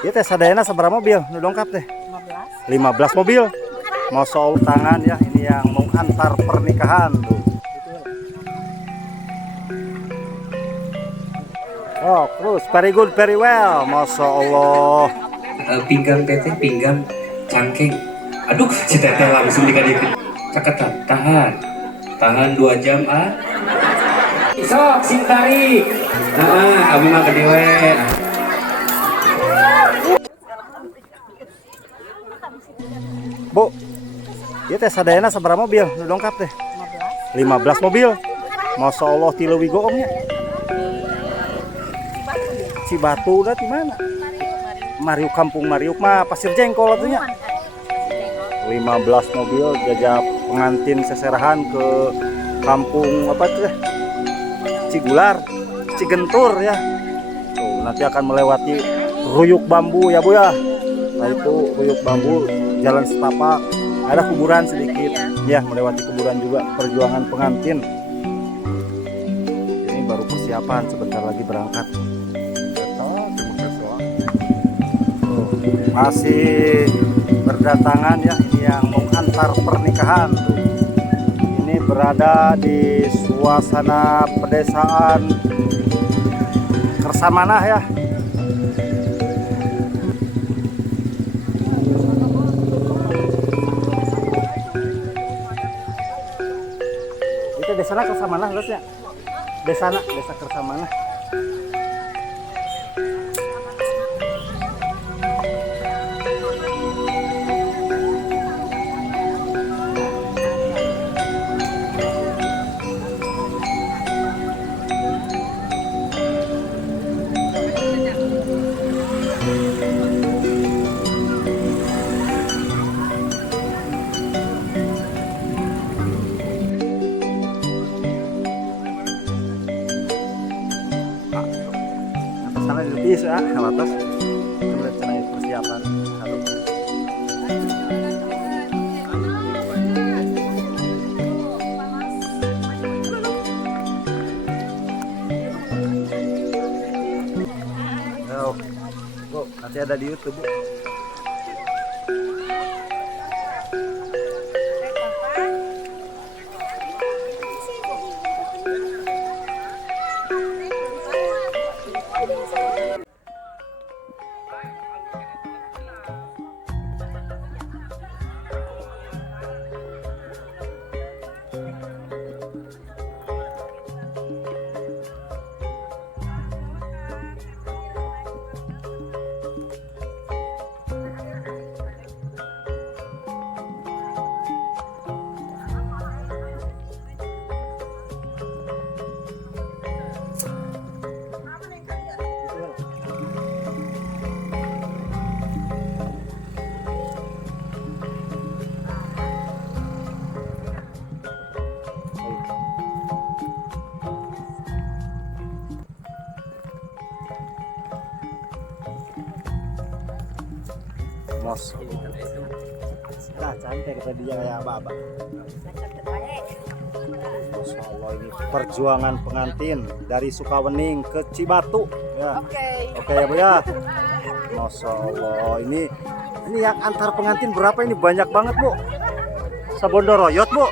Ieu teh sadayana sabaraha mobil nu dongkap teh? 15. 15 mobil. Masya Allah tangan ya, ini yang mau antar pernikahan tuh. Oh, terus very good, very well. Masya Allah. Pinggang teteh, pinggang cangkeng. Aduh, si teteh langsung dikasih caketan. Tahan 2 jam ah. Sok sing tarik. Abi mah gede we. Bu, ieu teh sadayana sabaraha mobil nu dongkap teh? 15 mobil. Masya Allah ti leuwih goongnya. Cibatu udah di mana? Mariuk, Kampung Mariuk mah Pasir Jengkol atunya. 15 mobil jajak pengantin seserahan ke kampung apa tuh? Cigular, Cigentur ya. Tuh, nanti akan melewati Ruyuk Bambu ya Bu ya. Nah itu Ruyuk Bambu, jalan setapak, ada kuburan sedikit. Ya, melewati kuburan juga, perjuangan pengantin. Ini baru persiapan, sebentar lagi berangkat. Masih berdatangan ya, ini yang mau antar pernikahan tuh. Ini berada di suasana pedesaan Kersamanah ya. Itu desana Kersamanah lusnya. Desa Kersamanah. Sana di lebih ya, atas lihat sana persiapan. Halo. Bu, nanti ada di YouTube, Bu. Mos. Nah, cantik kata dia kayak apa-apa. Masya Allah, ini perjuangan pengantin dari Sukawening ke Cibatu ya. Oke ya Bu ya. Masya Allah, ini yang antar pengantin berapa ini, banyak banget Bu. Sabondoroyot Bu.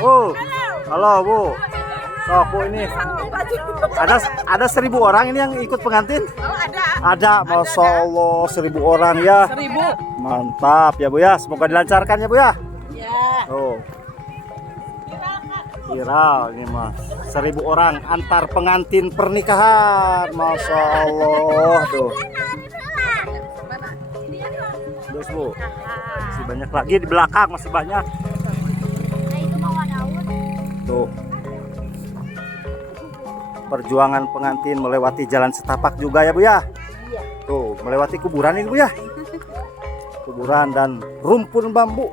Oh, halo Bu. Sok Bu, ini ada 1000 orang ini yang ikut pengantin? Oh, Ada, Masya Allah 1000 orang ya. 1000. Mantap ya Bu ya, semoga dilancarkan ya Bu ya. Ya. Oh. Viral ini Mas. 1000 orang antar pengantin pernikahan. Masya Allah tuh. Terus Bu, masih banyak lagi di belakang, masih banyak. Tuh. Perjuangan pengantin melewati jalan setapak juga ya Bu ya. Tuh, melewati kuburan ini Bu ya. Kuburan dan rumpun bambu.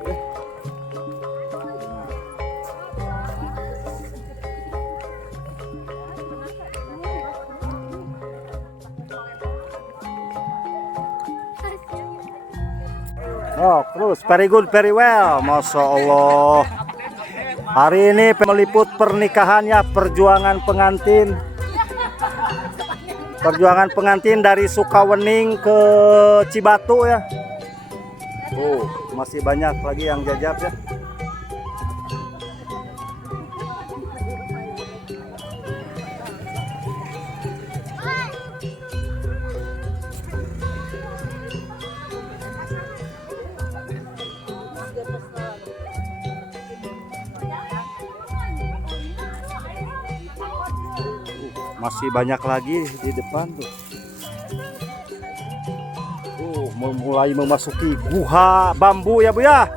Oh, terus very good, very well. Masya Allah. Hari ini meliput pernikahannya, perjuangan pengantin Perjuangan pengantin dari Sukawening ke Cibatu ya. Oh, masih banyak lagi yang jajab ya. Masih banyak lagi di depan tuh. Mulai memasuki guha bambu ya Bu ya.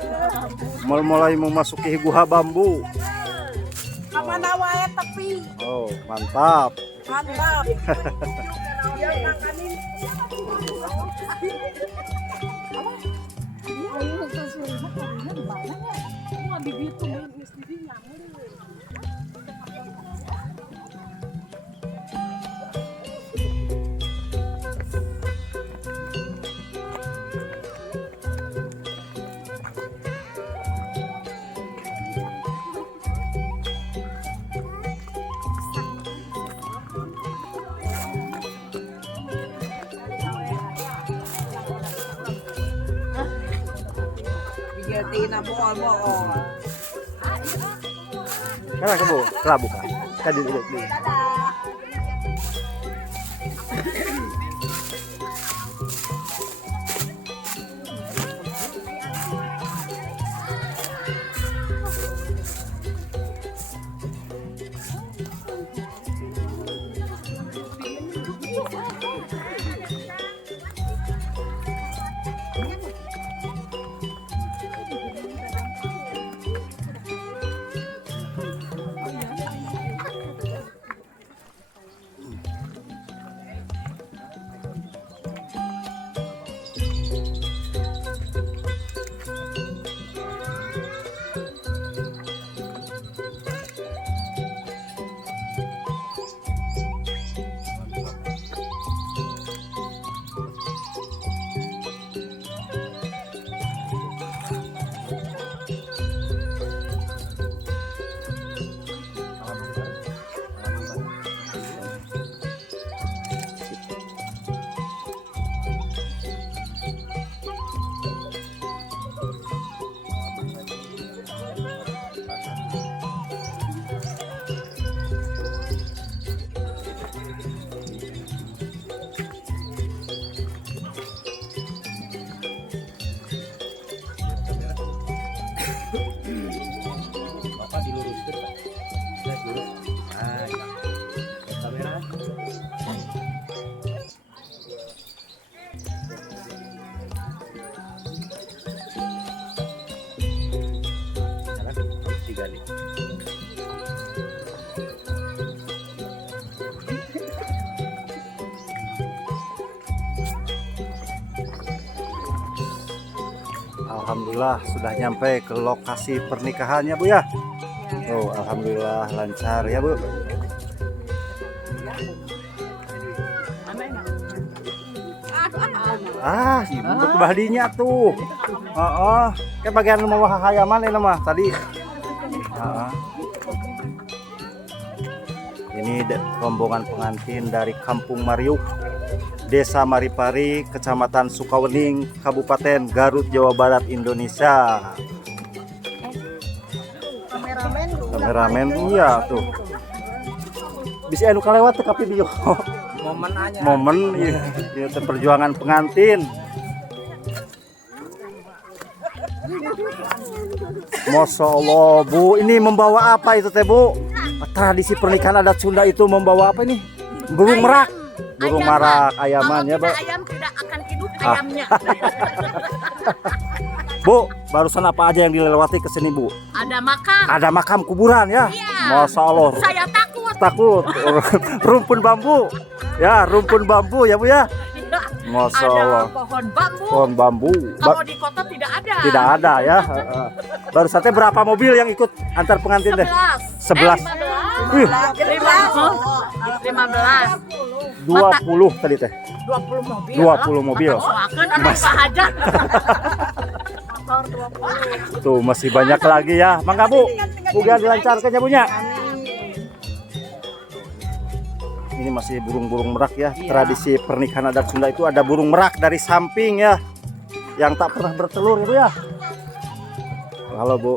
Mulai memasuki guha bambu. Apa nawanya tepi? Oh, mantap. Mantap. Dia makanin. Jadi bool. Karena ke Bu, telah buka. Tadi dulu. Alhamdulillah sudah nyampe ke lokasi pernikahannya Bu ya. Oh, alhamdulillah lancar ya Bu. Ibu kebahdinya tuh. Kayak bagian mau hayaman ini mah tadi. Ini rombongan pengantin dari Kampung Mariuk, Desa Maripari, Kecamatan Sukawening, Kabupaten Garut, Jawa Barat, Indonesia. Kameramen iya tuh. Bisa anu kalewat teh ka video. Momen iya perjuangan pengantin. Masya Allah Bu, ini membawa apa itu teh Bu? Tradisi pernikahan adat Sunda itu membawa apa ini? Burung merak. Burung merak, ayaman ya Bu. Ayam tidak akan hidup ayamnya. Bu, barusan apa aja yang dilewati ke sini Bu? Ada makam. Ada makam kuburan ya? Iya. Masya Allah. Saya takut. Takut. Rumpun bambu. Ya, rumpun bambu ya Bu ya? Masya Allah. Ada pohon bambu. Pohon bambu. Kalau di kota tidak ada. Tidak ada ya. Baru saja berapa mobil yang ikut antar pengantin deh? 11. 20 tadi teh. 20 mobil. 20 mobil. Mas aja. Tuh masih banyak lagi ya. Mangga Bu. Mudah dilancarkan ya Bu nya. Ini masih burung-burung merak ya. Tradisi pernikahan adat Sunda itu ada burung merak dari samping ya, yang tak pernah bertelur itu ya. Halo Bu.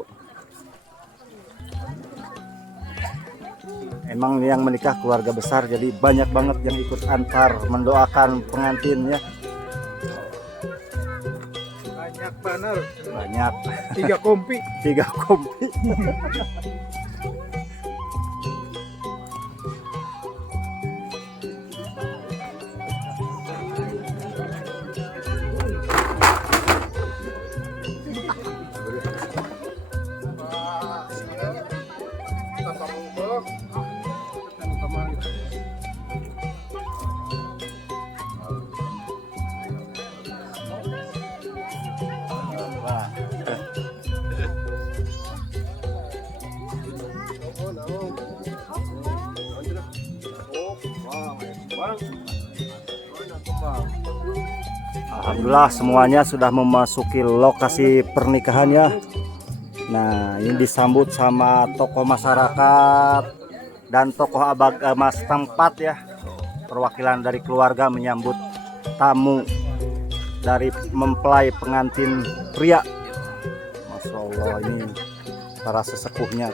Emang yang menikah keluarga besar, jadi banyak banget yang ikut antar mendoakan pengantin ya. Banyak bener. Banyak. 3 kompi. 3 kompi. Alhamdulillah semuanya sudah memasuki lokasi pernikahan ya. Nah, ini disambut sama tokoh masyarakat dan tokoh agama setempat ya. Perwakilan dari keluarga menyambut tamu dari mempelai pengantin pria. Masya Allah, ini para sesepuhnya.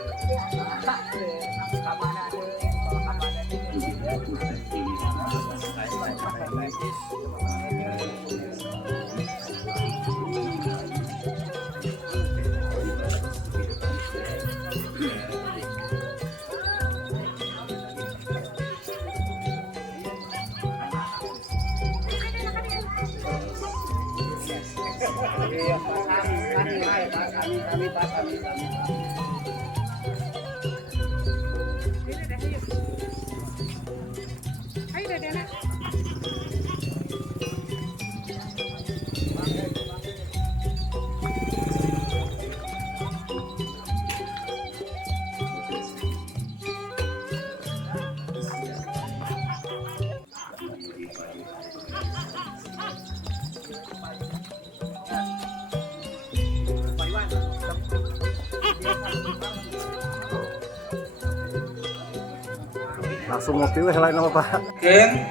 Langsung mau pilih lain apa Pak? Ken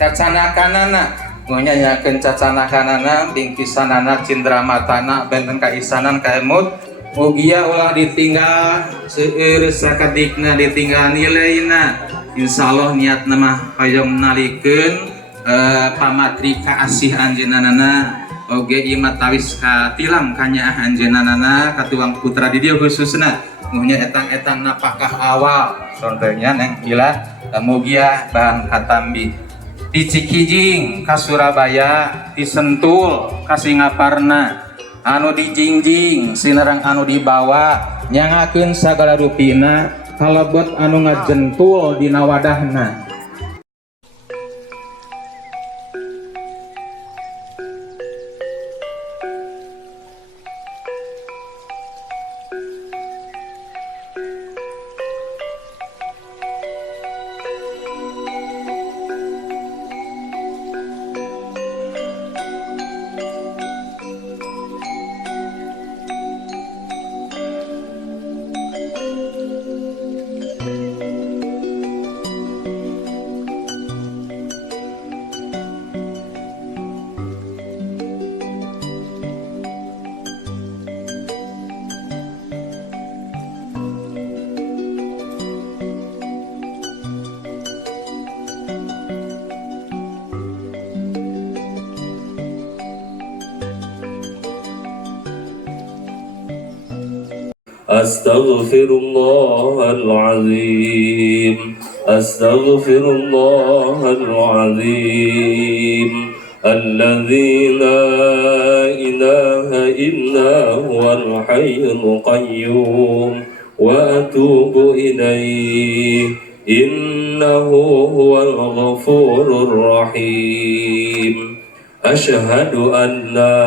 cacanakanana nyanyakeun cacanakanana bingkisanana cindra matana benten kaisanan kaemut mugia ulah ditinggal seueur sakadikna ditinggal nileina insyaallah niatna mah hoyong nalikeun pamatri kaasih anjeunana oge ieu mah tawis katilam kanyaah anjeunana katuang putra di dieu khususna nuhnya etang-etang napakah awal contohnya neng gila mugia bahan katambi di Cikijing ka Surabaya di Sentul ka Singaparna anu di Jingjing sinerang anu dibawa nyangakeun sagala rupina kalebet anu ngajentul dina wadahna. أستغفر الله العظيم أستغفر الله العظيم الذي لا إله إلا هو الحي القيوم وأتوب إليه إنه هو الغفور الرحيم أشهد أن لا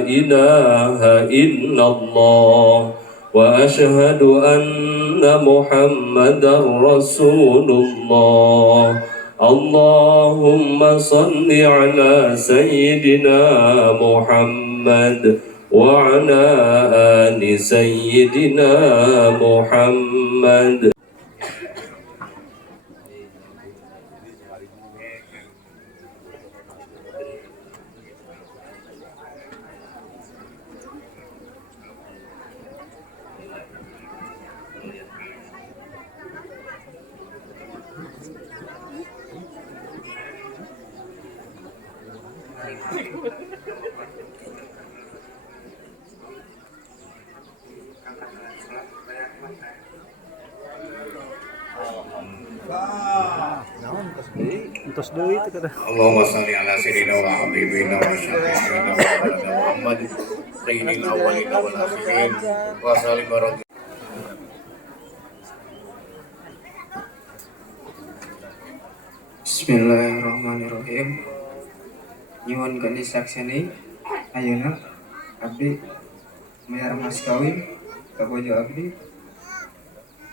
إله إلا الله وأشهد أن محمدا رسول الله اللهم صل على سيدنا محمد وعلى آل سيدنا محمد Entos deui teh kada. Allahumma shalli ala sayyidina wa habibina wa syafi'ina Muhammad sayyidil awwalin wal akhirin wa sallim baraka. Bismillahirrahmanirrahim. Nyuwun geni sakseni ayeuna abdi mayar mas kawin ka bojo abdi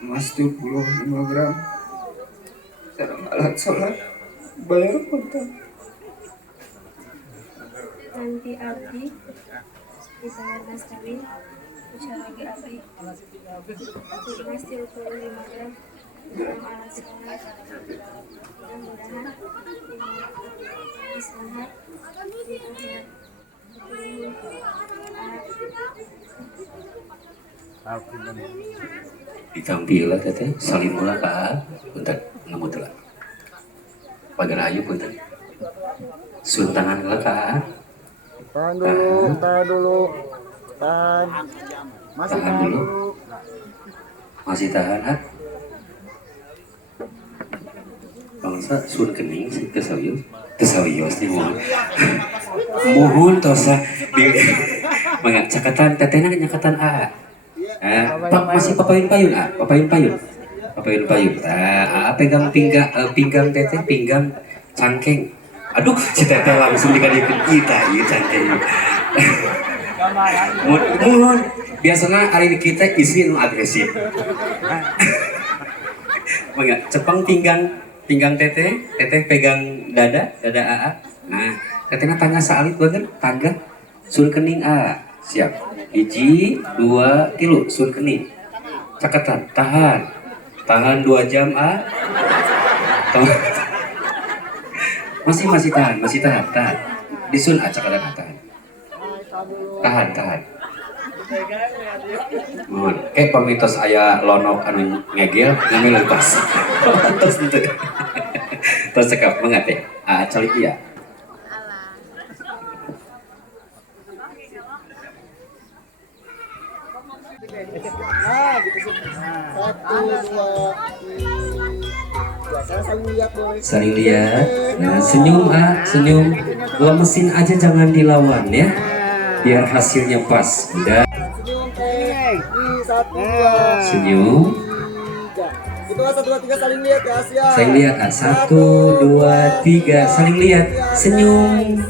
emas 25 gram sareng alat sholat bayar kontan. Nanti abdi dibayar mas kawin usia lagi abdi emas 35 gram dalam alat sholat. Mudah-mudahan disangat diperlihat Ditampil teteh salim mula ka punten nemu teh pagar ayu punten sun tangan heula ka Tahan dulu, tahan dulu. Tahan. Masih Tahan tahan dulu. dulu. masih tahan ha bangsa sun kening sih kesawiyos nih mohon tosa di mangga cakatan tetehna nyakatan a pak masih papain payun papain payun pegang pinggang teteh pinggang cangkeng aduh si teteh langsung dikadikeun kita ieu cangkeng mohon biasanya hari kita isi nu agresif mangga cepeng pinggang teteh pegang dada AA nah tetehna tangga saalit banget tangga sun kening a siap 1 2 3 sun kening cakatan tahan 2 jam a masih tahan disun a cakatan tahan mohon pamitos aya lonok anu ngegel ngambil lepas terus cekap banget ya calik dia Nah, gitu sih. 1, 2, 3. Saya saling lihat, boy. saling lihat nah senyum lemesin aja jangan dilawan ya biar hasilnya pas udah Senyum, teh. 1, 2, senyum 3. Itu 1, 2, 3 saling lihat ya, siap. saling lihat 1 2 3 saling lihat senyum.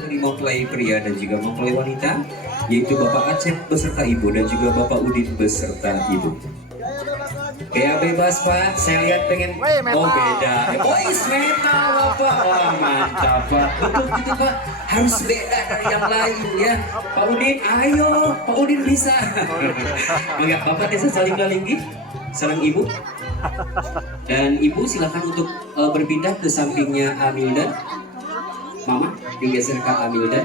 Dari mempelai pria dan juga mempelai wanita, yaitu Bapak Acep beserta Ibu dan juga Bapak Udin beserta Ibu. Kayak bebas Pak, saya lihat pengen beda. Boys metal Bapak, wah mantap Pak. Betul gitu Pak, harus beda dari yang lain ya. Pak Udin, ayo, Pak Udin bisa. Enggak Bapak desa saling linggi, saling Ibu. Dan Ibu silakan untuk berpindah ke sampingnya Amilda. Mama, digeser ke Amilda.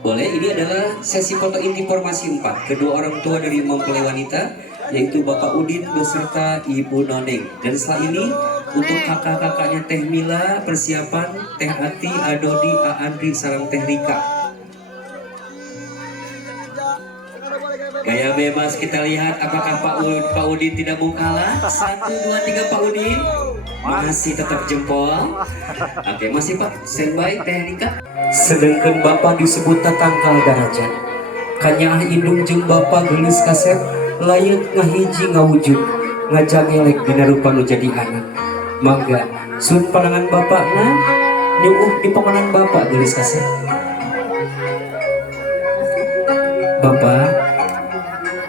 Boleh, ini adalah sesi foto inti formasi 4. Kedua orang tua dari mempelai wanita, yaitu Bapak Udin beserta Ibu Noneng. Dan setelah ini, untuk kakak-kakaknya Teh Mila, persiapan Teh Ati, Adodi, Andri, sarang Teh Rika. Gaya bebas kita lihat apakah Pak Udin tidak mau kalah. 1, 2, 3 Pak Udin. Masih tetap jempol. Oke, masih Pak. Standby Teh Rika. Sedangkan Bapak disebut tangkal darajat. Kanyah indung jeung Bapak gelis kasep layeut ngahiji ngawujud ngajagelek dina rupa nu jadi anak. Mangga sun panangan Bapakna nyuuh di panganan Bapak gelis kasep. Bapak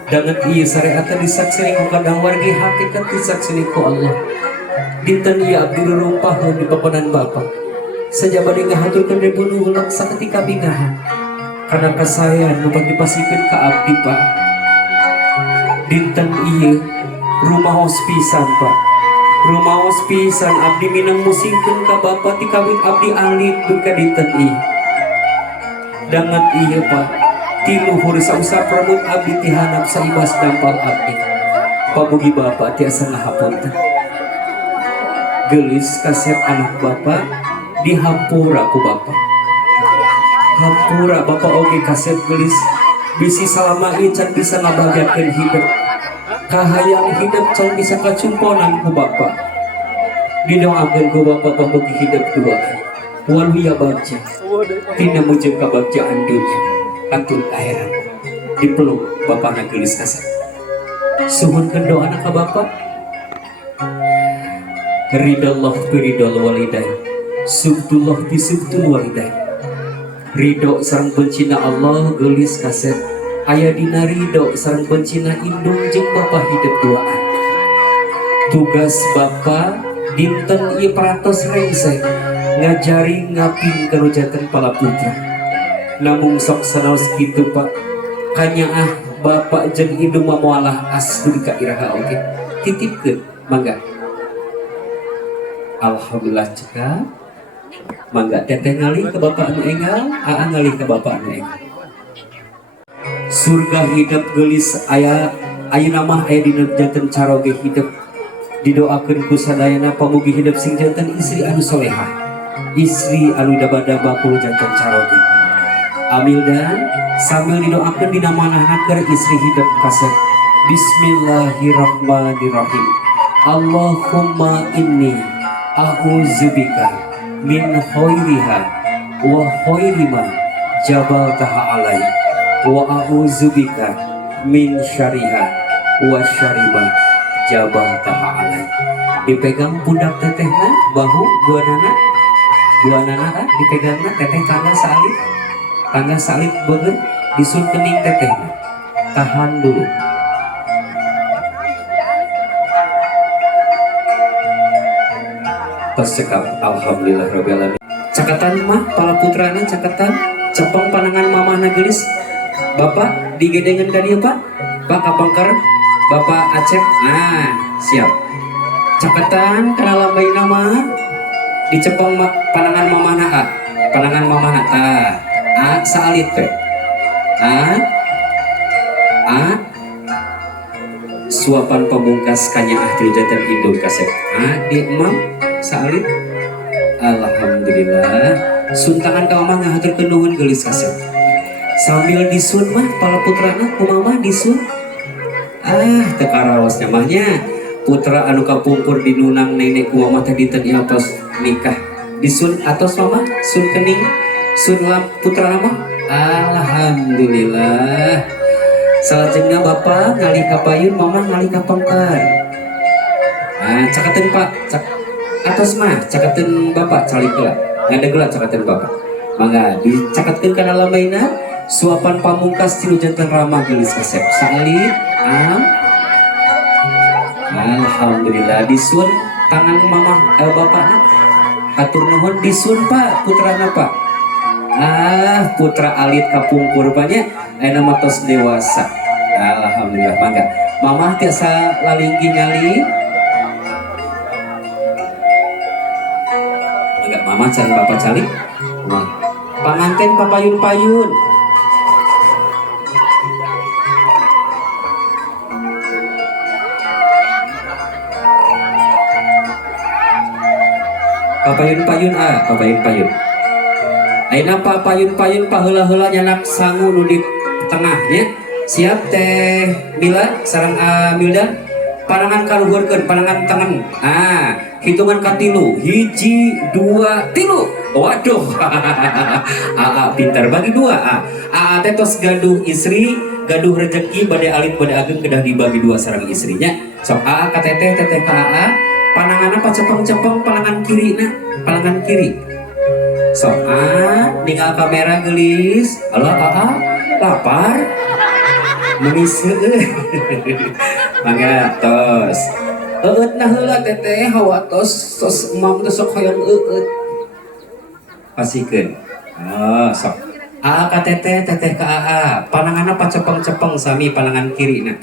danget ieu syariatna disaksini ku kadang wargi hakikat disaksini ku Allah. Dinten ieu abdi rurumpaheun di papanan Bapak. Sajabade ngahaturkeun ribu nuhulak saketika bingahan. Karena kasayan nu dipasikeun ka abdi Pak. Dinten ieu rumaos pisan Pak. Rumaos pisan abdi minang musingkeun ka Bapak ti kawin abdi alit duka dinten ieu. dangan iya Pak tiluhur sausah pramut abdi tihanap saibas dampal abdi pamugi Bapak tiasa ngahapunten gelis kaset anak Bapak dihampura ku Bapak hampura Bapak oge kaset gelis bisi salama ican bisa ngabagiakeun hidup kahayang hidup can bisa kacumponan ku Bapak didoakeun ku Bapak pamugi hidup dua waluya bagja tina mujeng kabagjaan dunia atur akhirat dipeluk Bapak gelis kaset suhunkeun doana ka Bapak ridallah biridal walidain subtullah bisubtul walidain ridho sareng bencina Allah gelis kaset aya dina ridho sareng bencina indung jeung Bapak hidup duaan tugas Bapak dinten ieu peratos rengseng ngajari ngapin karujakan pala putra namun sok sanaos kitu Pak kanyaah Bapak jeung indung mamualah asli ka iraha oge titipkeun mangga alhamdulillah cekap mangga teteh ngali ke Bapak anu enggal aa ngali ke Bapak anu enggal surga hidup gelis aya ayeuna mah aya dina janten caroge hidup didoakeun ku sadayana pamugi hidup sing janten istri anu solehah istri anu daba-daba ku janten caroge amildan sambil didoakeun dina manahna keur istri hidup kaset bismillahirrahmanirrahim Allahumma inni a'udzubika min khairiha wa khairima jabaltaha alai wa a'udzubika min syariha wa syarima jabaltaha alai dipegang pundak tetehna bahu dua nana dipegangna teteh tangga salib bener disun kening tetehna tahan dulu tos cekap alhamdulillah rabbil alamin cakatan mah pala putrana cakatan cepeng panangan mamahna gelis Bapak digedengan ka dieu Pak kapangkar Bapak Acep nah siap cakatan kana lambaina mah dicepeng panangan mamahna ta saalit teh suapan pamungkas kanyaah jatan indung kasep di emam saalit alhamdulillah suntangan ka mamah ngahaturkeun nuhun geus kasep sambil disun mah pala putrana ku mamah disun teu karaos namanya putra anu kapungkur di nunang nenek ku mamah teh dinten ieutos nikah disun atos mamah sun kening sun putrana mah alhamdulillah salajengna Bapak ngali ka payun mamah ngali ka pangkar cakateun Pak atas mah cakateun Bapak calik heula ngadegeula cakateun Bapak mangga dicakatkeun kana lambaina suapan pamungkas tilu janten ramah geus kasep salib alhamdulillah disun tangan mamah bapakna atur nuhun disun Pak putrana Pak putra alit kapungkur banyak ayeuna mah tos dewasa alhamdulillah mangga mamah tiasa lalinggi nyali enggak mama can Bapak calik panganten papayun-payun papayun-payun papayun-payun ayeuna papayun-payun paheula-heula nyanak sangu nu di tengahnya siap teh Mila sareng Milda panangan kaluhurkeun panangan tangan hitungan katilu 1 2 3 waduh pintar bagi 2 teh tos gaduh istri gaduh rezeki bade alit bade ageng kedah dibagi 2 sareng istrinya sok ka teteh ka panangan apa cepeng-cepeng panangan kiri sok ninggal kamera gelis alah lapar menis mangga tos eut nah heula teteh hawa tos emam teh sok hoyong eut pasikeun sok ka teteh ka pananganna pacepeng-cepeng sami panangan kirina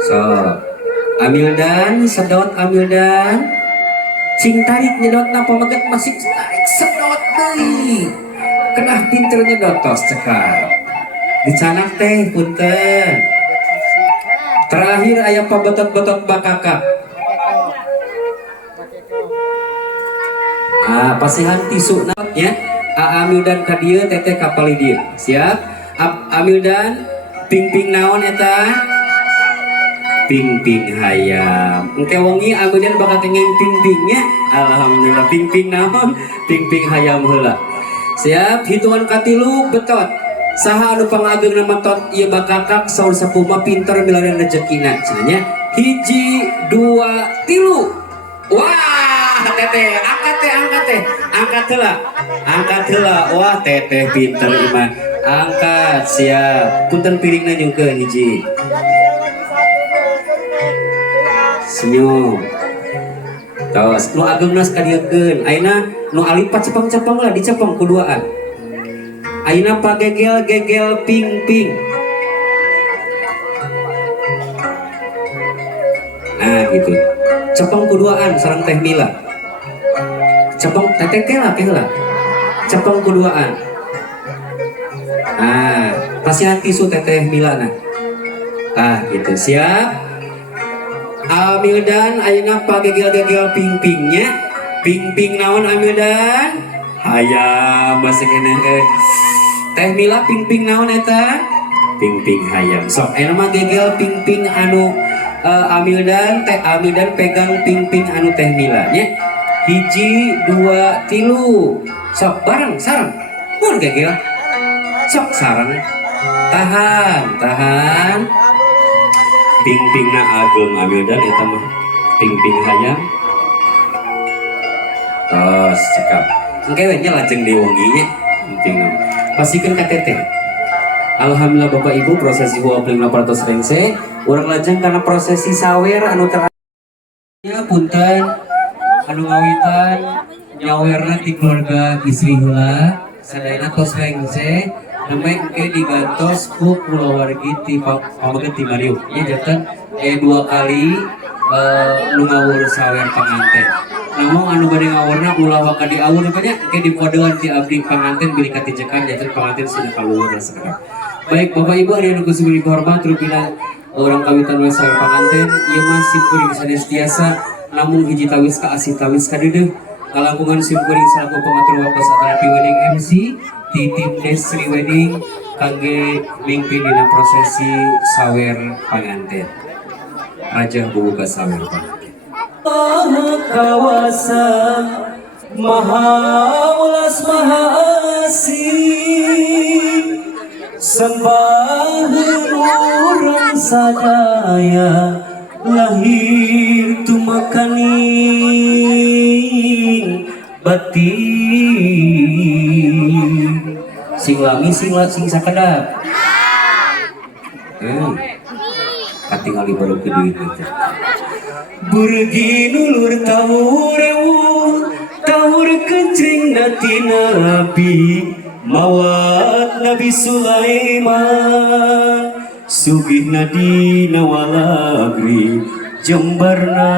sok Amildan sedot Amildan sing tarik nyedot na pamaget masih tarik sedot deui kenah pinter nyedot tos cekap dicanak teh punten terakhir aya pabetot-betot bakaka pasihan tisu ya Amildan ka dieu teteh kapal dieu siap Amildan ping-ping naon eta ping-ping hayam engke wengi Amildan bakal kenging ping-pingnya alhamdulillah ping-ping naon ping-ping hayam heula siap hitungan katilu betot saha anu pangageung nama tot ieu bakakak saur sepuh mah pinter milareun rezekina cenanya 1 2 3 wah teteh angkat heula wah teteh pinter iman angkat siap punten piringna nyungkeun hiji senyum tos nu ageungna sakadiekeun ayeuna nu alipat cepeng-cepeng lah dicepeng kuduaan ayeuna pagegel-gegel ping-ping nah gitu cepeng kuduaan sareng teh Mila cepeng teteh lah cepeng kuduaan nah pasihan tisu teteh Mila nah gitu siap Amildan ayeuna pagegel-gegel ping-pingnya ping-ping naon Amildan hayam basa keneh teh Mila ping-ping naon eta ping-ping hayam sok ayeuna mah gegel ping-ping anu Amildan teh Amildan pegang ping-ping anu teh Mila nya 1 2 3 sok bareng sareng mun gegel sok sareng tahan ping-pingna ageung Amildan eta mah ping-ping hayam tos cekap engke we nya lajeng diwengi nya ping-pingna pasikeun ka teteh alhamdulillah Bapak Ibu prosesi huapling 800 rengse urang lajeng karena prosesi sawer anu terakhir punten anu ngawitan nyawerna ti keluarga istri heula sadayana tos rengse namanya engke digantos ku kulawargi ti pamaget ti Mariuk ieu janten 2 kali nu ngawur sawer panganten namun anu bade ngawurna ulah waka diawur banyak engke dipodean ti abdi panganten bilih katijekan janten panganten sudah kaluhur sakedap baik Bapak Ibu hari anu geus dihormat rupina orang kawitan we sawer panganten ieu mah simkuring sanes tiasa namun hiji tawis ka asih tawis ka deudeuh kalangkungan simkuring salaku pengatur waktos acara wedding MC di tim Desri Wedding kangge mimpin dina prosesi sawer panganten Raja buka sawer panganten Maha kawasa Maha ulas Maha asih sembahyang orang sadaya lahir tumakaning batin sing lami sing sakedap katingali baru ke duit itu burgi nulur tawur kencing nati nabi mawat Nabi Sulaiman sugihna dina walagri jembarna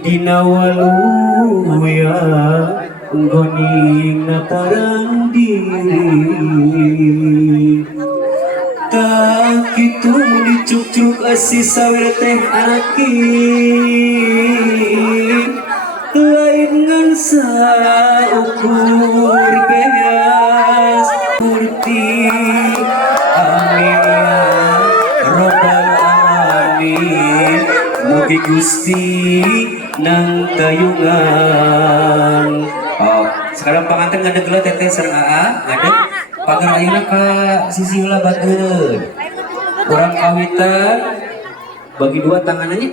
dina waluya nggoning natarang diri tak kitu dicuk-cuk asih sawer teh akin lain ngan saukur beas murti amin robbal alamin mugi Gusti nang tayungan sekarang panganten ngadeg lah teteh sareng AA ngadeg pagar ayeuna ka sisi heula bageun urang kawitan bagi 2 tanganannya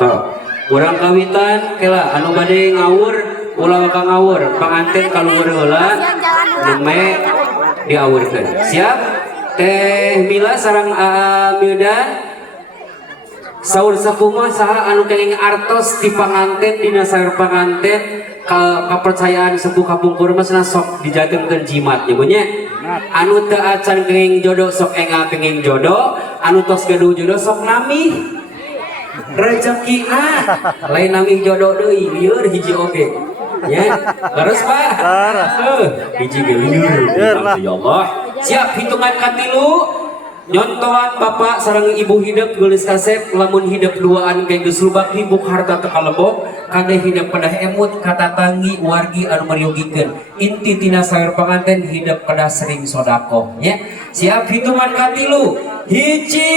so urang kawitan kela anu bade ngawur ulah ka ngawur panganten kaluhur heula neme diawurkeun siap teh Mila sareng Amildan saur sakumaha saha anu kenging artos di panganten dina saeur panganten kepercayaan sepuh kapungkur mah sok dijakeunkeun jimat nya nya anu teu acan kenging jodoh sok enga kenging jodoh anu tos gaduh jodoh sok nami rezeki lain nami jodoh deui lieur hiji oge ya terus Pak hiji ge lieur ya Allah siap hitungan katilu nyontohan bapak sareng ibu hidup geus kasep lamun hidup duaan ge geus lubak ribuk harta teu kalebok kade hidup pedah emut kata tangi wargi anu mariugikeun inti tina saeur panganten hidup pedah sering sodaqoh nya siap hitungan katilu hiji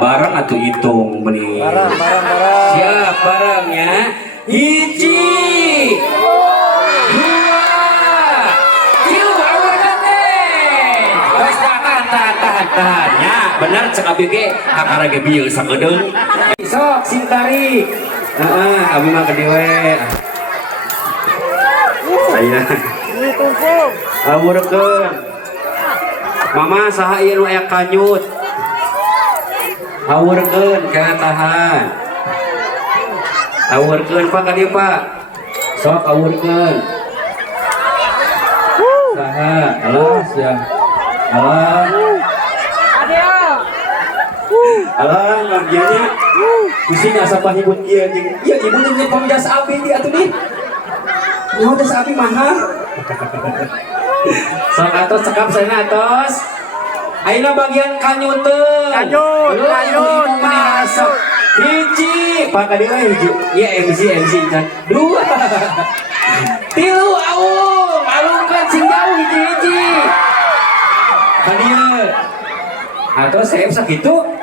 barang atuh hitung benih Barang. siap barangnya hiji dua tilu awal kate terus tahan ya bener cek abi ge kakara ge bieu sakedeung sok sintari abi mah gede we aya awurkeun mama saha ieu nu aya kanyut awurkeun kana tahan awurkeun Pak ka dieu Pak sok awurkeun saha alah sia alah alah ngagieunya pusing asa pahibut kieu jeung ieu ibu teh pamjas abi di atuh nih nu jas abi mahal sok atos cekap sana atos ayeuna bagian kanyuteun kanyut masuk hiji Pak ka dieu hiji ieu MC can dua tilu aung alungkeun sing jauh hiji ka dieu atos saya sakitu